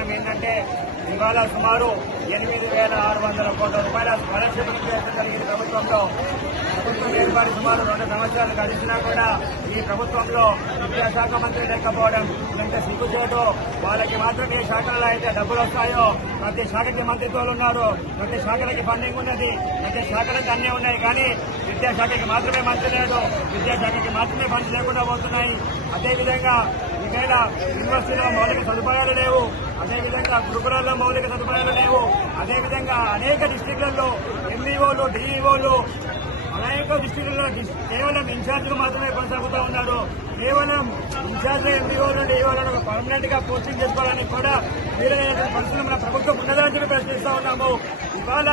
కారణం ఏంటంటే ఇవాళ సుమారు 8,600 కోట్ల రూపాయల స్కాలర్షిప్ జరిగింది ప్రభుత్వంలో. ప్రభుత్వం ఏర్పడి సుమారు 2 సంవత్సరాలు గడిచినా కూడా ఈ ప్రభుత్వంలో విద్యాశాఖ మంత్రి లేకపోవడం ఎంత సిగ్గుచేటు. వాళ్ళకి మాత్రం ఏ శాఖలలో అయితే డబ్బులు వస్తాయో ప్రతి శాఖకి మంత్రిత్వాలు ఉన్నారు, ప్రతి శాఖలకి ఫండింగ్ ఉన్నది, ప్రతి శాఖలకు అన్నీ ఉన్నాయి. కానీ విద్యాశాఖకి మాత్రమే మంత్రి లేదు, విద్యాశాఖకి మాత్రమే ఫండ్స్ లేకుండా పోతున్నాయి. అదేవిధంగా ఇక్కడ యూనివర్సిటీలో మౌలిక సదుపాయాలు లేవు, అదేవిధంగా గురుకులాల్లో మౌలిక సదుపాయాలు లేవు. అదేవిధంగా అనేక డిస్టిక్లలో ఎంఈఓలు, డిఈఓలు అనేక డిస్టిక్లలో కేవలం ఇన్ఛార్జీలు మాత్రమే కొనసాగుతూ ఉన్నారు. కేవలం ఇన్ఛార్జ్ ఎంఈఓలు, డిఈఓలను పర్మనెంట్ గా పోస్టింగ్ చేసుకోవడానికి కూడా వీలైనటువంటి పరిస్థితులు మన ప్రభుత్వం ఉన్నదని చెప్పి ప్రశ్నిస్తూ ఉన్నాము. ఇవాళ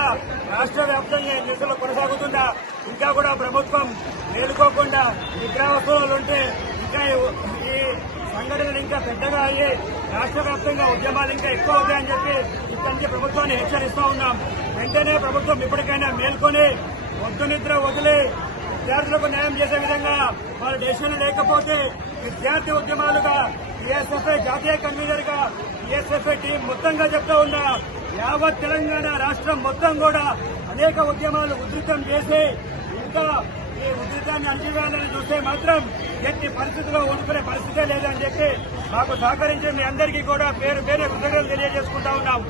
రాష్ట్ర వ్యాప్తంగా నిరసనలు కొనసాగుతుందా ఇంకా కూడా ప్రభుత్వం మేలుకోకుండా నిద్రావస్థలో ఉంటే ఇంకా ఈ సంఘటనలు ఇంకా పెద్దగా అయ్యి రాష్ట్ర వ్యాప్తంగా ఉద్యమాలు ఇంకా ఎక్కువ అవుతాయని చెప్పి ఇక్కడి నుంచి ప్రభుత్వాన్ని హెచ్చరిస్తూ ఉన్నాం. వెంటనే ప్రభుత్వం ఇప్పటికైనా మేల్కొని వద్దు నిద్ర వదిలి విద్యార్థులకు న్యాయం చేసే విధంగా వాళ్ళ దేశంలో లేకపోతే విద్యార్థి ఉద్యమాలుగా టీఎస్ఎఫ్ఐ జాతీయ కన్వీనర్ గా టీఎస్ఎఫ్ఐ టీం మొత్తంగా చెప్తా ఉన్నా యావత్ తెలంగాణ రాష్ట్రం మొత్తం కూడా అనేక ఉద్యమాలు ఉధృతం చేసి ఇంకా ఈ ఉధృతాన్ని అణచివేయాలని చూస్తే మాత్రం ఎట్టి పరిస్థితుల్లో ఊరుకునే పరిస్థితే లేదని చెప్పి మాకు సహకరించి మీ అందరికీ కూడా పేరు కృతజ్ఞతలు తెలియజేసుకుంటా ఉన్నాం.